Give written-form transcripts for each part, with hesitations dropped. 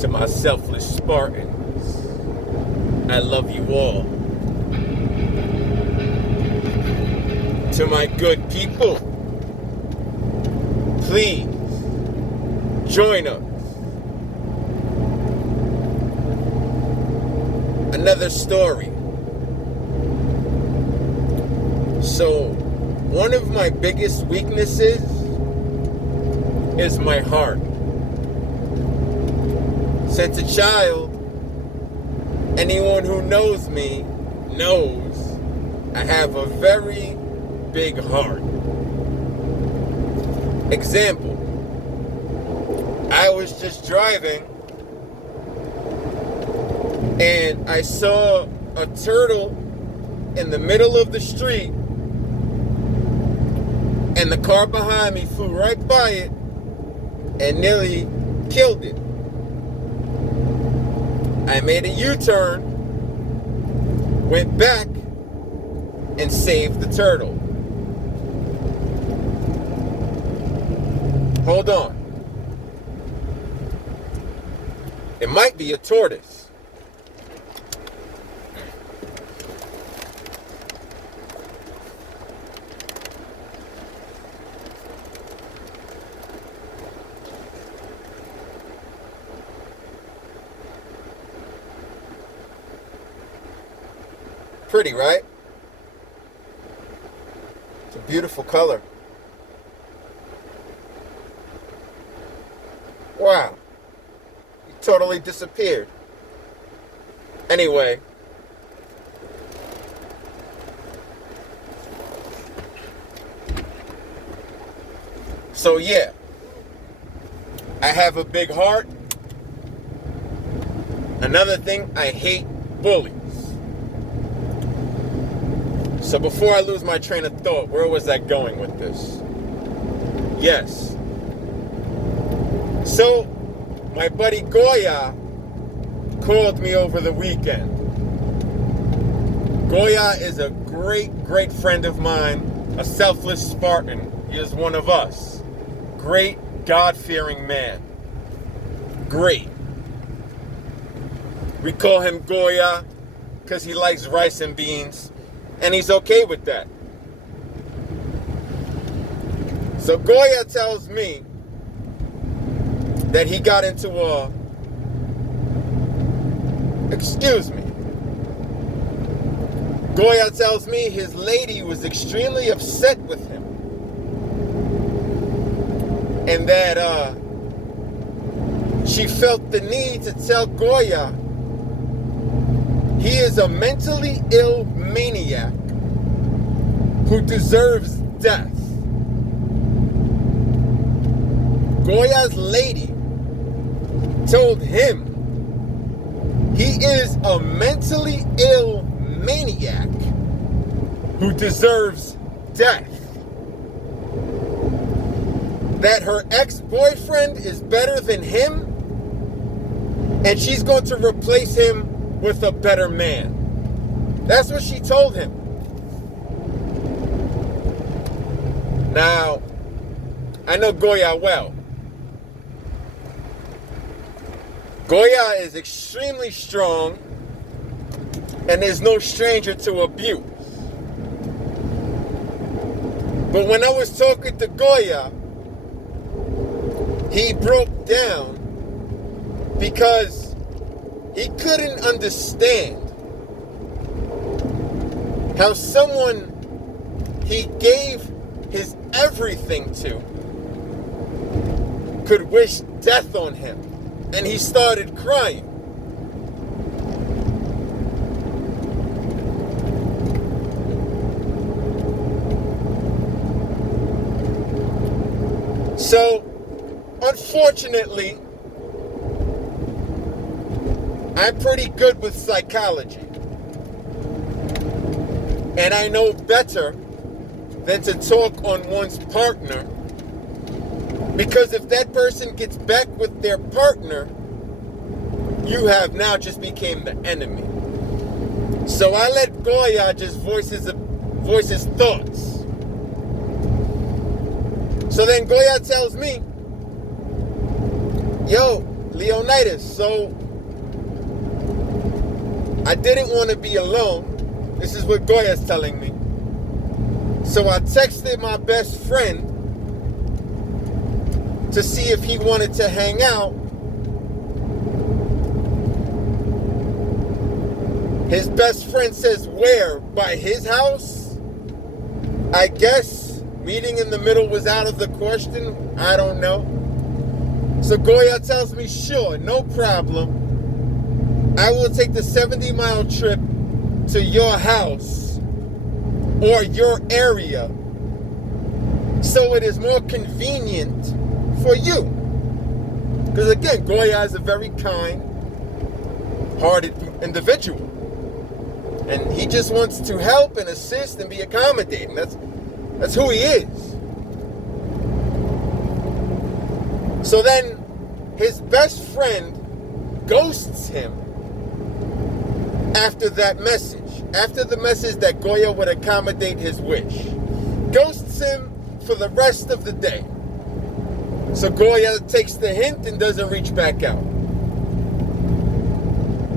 To my selfless Spartans, I love you all. To my good people, please join us. Another story. So, one of my biggest weaknesses is my heart. Since a child, anyone who knows me knows I have a very big heart. Example, I was just driving and I saw a turtle in the middle of the street, and the car behind me flew right by it and nearly killed it. I made a U-turn, went back, and saved the turtle. Hold on. It might be a tortoise. Pretty, right? It's a beautiful color. Wow. He totally disappeared. Anyway. So yeah. I have a big heart. Another thing, I hate bullies. So before I lose my train of thought, where was I going with this? Yes. So, my buddy Goya called me over the weekend. Goya is a great friend of mine, a selfless Spartan. He is one of us. Great, God-fearing man. Great. We call him Goya because he likes rice and beans. And he's okay with that. So Goya tells me that he got into Goya tells me his lady was extremely upset with him. And that she felt the need to tell Goya he is a mentally ill maniac who deserves death. Goya's lady told him he is a mentally ill maniac who deserves death. That her ex-boyfriend is better than him, and she's going to replace him with a better man. That's what she told him. Now, I know Goya well. Goya is extremely strong and is no stranger to abuse. But when I was talking to Goya, he broke down because he couldn't understand how someone he gave his everything to could wish death on him. And he started crying. So, unfortunately, I'm pretty good with psychology. And I know better than to talk on one's partner, because if that person gets back with their partner, you have now just became the enemy. So I let Goya just voice his thoughts. So then Goya tells me, yo, Leonidas. So I didn't want to be alone. This is what Goya's telling me. So I texted my best friend to see if he wanted to hang out. His best friend says, where? By his house? I guess meeting in the middle was out of the question. I don't know. So Goya tells me, sure, no problem. I will take the 70-mile trip to your house or your area so it is more convenient for you. Because again, Goya is a very kind-hearted individual. And he just wants to help and assist and be accommodating. That's who he is. So then his best friend ghosts him after that message. After the message that Goya would accommodate his wish. Ghosts him for the rest of the day. So Goya takes the hint and doesn't reach back out.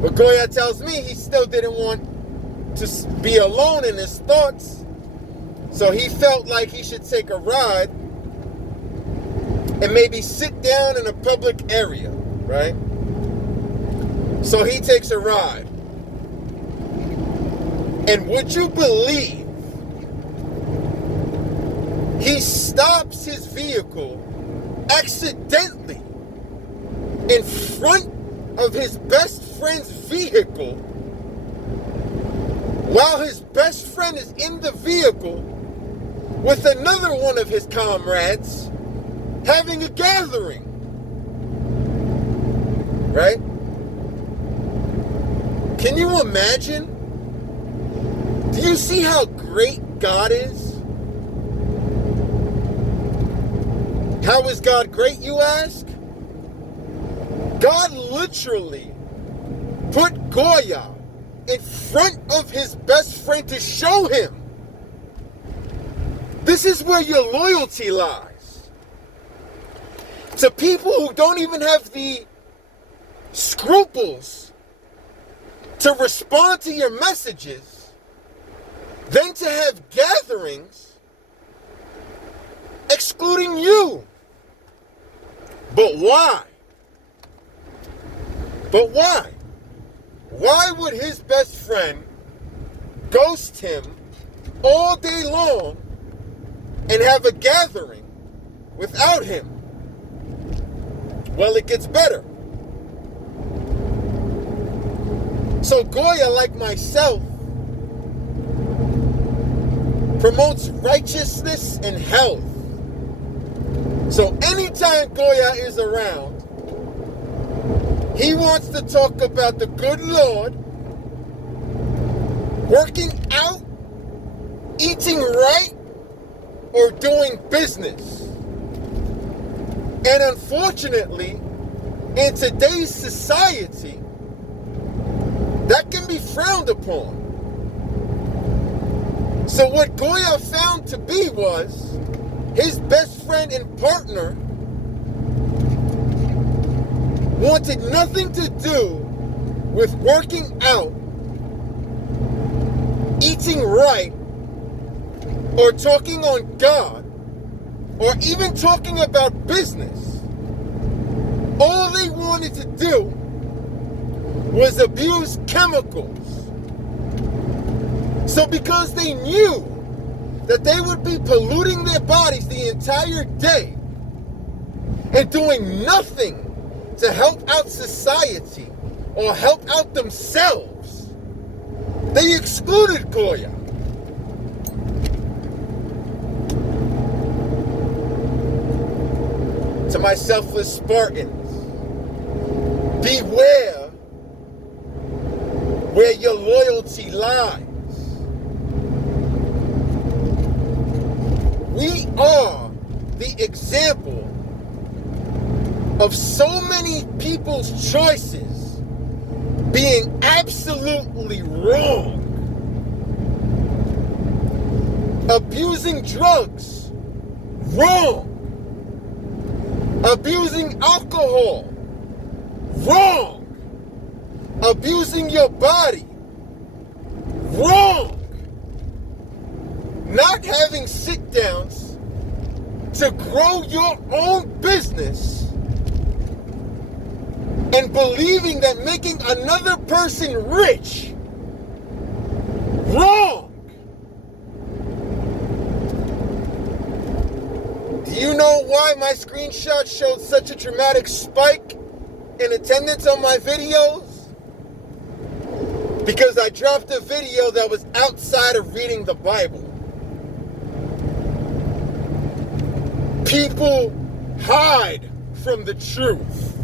But Goya tells me he still didn't want to be alone in his thoughts. So he felt like he should take a ride and maybe sit down in a public area, right? So he takes a ride. And would you believe he stops his vehicle accidentally in front of his best friend's vehicle while his best friend is in the vehicle with another one of his comrades having a gathering, right? Can you imagine? Do you see how great God is? How is God great, you ask? God literally put Goya in front of his best friend to show him. This is where your loyalty lies. To people who don't even have the scruples to respond to your messages, then to have gatherings excluding you. But why? But why? Why would his best friend ghost him all day long and have a gathering without him? Well, it gets better. So Goya, like myself, promotes righteousness and health. So anytime Goya is around, he wants to talk about the good Lord, working out, eating right, or doing business. And unfortunately, in today's society, that can be frowned upon. So what Goya found to be was his best friend and partner wanted nothing to do with working out, eating right, or talking on God, or even talking about business. All they wanted to do was abuse chemicals. So because they knew that they would be polluting their bodies the entire day and doing nothing to help out society or help out themselves, they excluded Goya. To my selfless Spartans, beware where your loyalty lies. We are the example of so many people's choices being absolutely wrong. Abusing drugs, wrong. Abusing alcohol, Wrong. Abusing your body. Wrong. Not having sit downs to grow your own business and believing that making another person rich. Wrong. Do you know why my screenshot showed such a dramatic spike in attendance on my videos? Because I dropped a video that was outside of reading the Bible. People hide from the truth.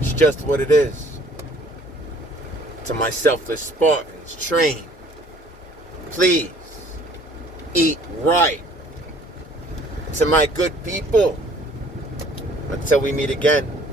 It's just what it is. To my selfless Spartans, train. Please, eat right. To my good people, until we meet again.